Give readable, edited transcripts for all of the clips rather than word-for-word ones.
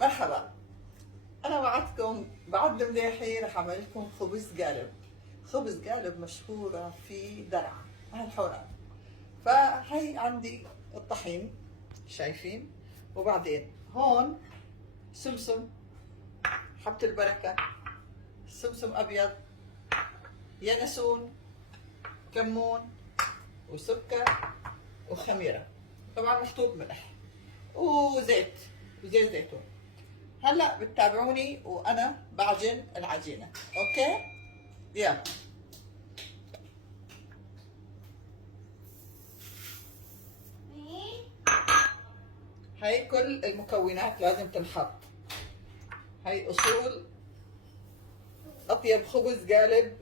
مرحبا. أنا وعدتكم بعد مليحي رح أعمل لكم خبز قالب. خبز قالب مشهورة في درعا أهل حوران. فهي عندي الطحين شايفين، وبعدين هون سمسم، حبة البركة، سمسم أبيض، ينسون، كمون، وسكر، وخميرة، طبعا مخلوط ملح، وزيت زيتون. هلا بتتابعوني وانا بعجن العجينه. اوكي، يلا. هاي كل المكونات لازم تنحط. هاي اصول اطيب خبز قالب.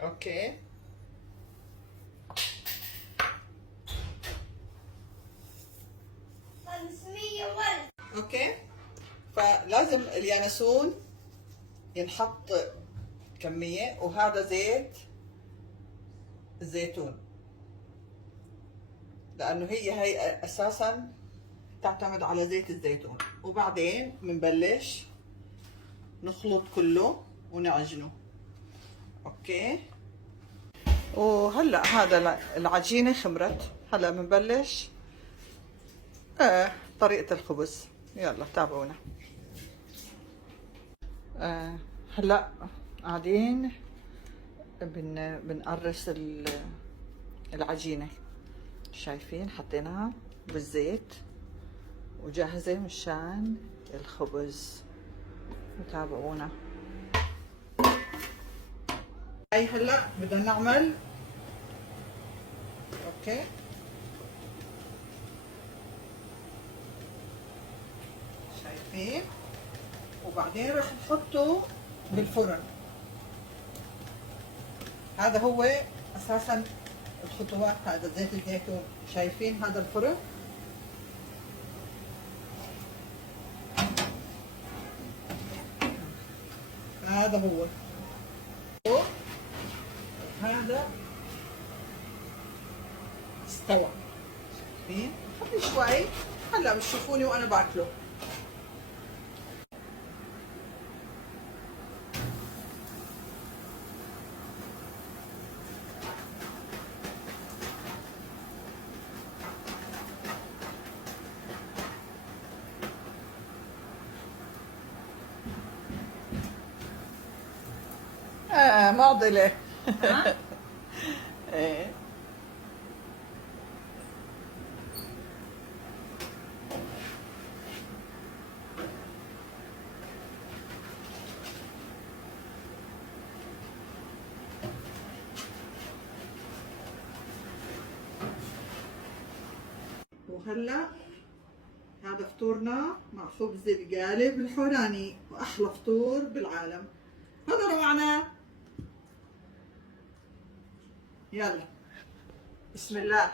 اوكي، اوكي. فلازم اليانسون ينحط كمية، وهذا زيت الزيتون، لأنه هي أساسا تعتمد على زيت الزيتون. وبعدين بنبلش نخلط كله ونعجنه. اوكي، وهلا هذا العجينة خمرت. هلا بنبلش طريقة الخبز. يلا تابعونا. هلا قاعدين بنقرص العجينة. شايفين حطيناها بالزيت وجاهزة مشان الخبز. تابعونا. هاي هلا بدنا نعمل. اوكي، شايفين، وبعدين رح نحطه بالفرن. هذا هو اساسا الخطوات. هذا زيت الزيتون، شايفين هذا الفرن. هذا هو. هذا استوى. شايفين، خلي شوي. هلا بتشوفوني وانا باكله. معضلة. ايه. وهلا هذا فطورنا مع خبز القالب الحوراني، واحلى فطور بالعالم. هذا روعنا. يلا، بسم الله.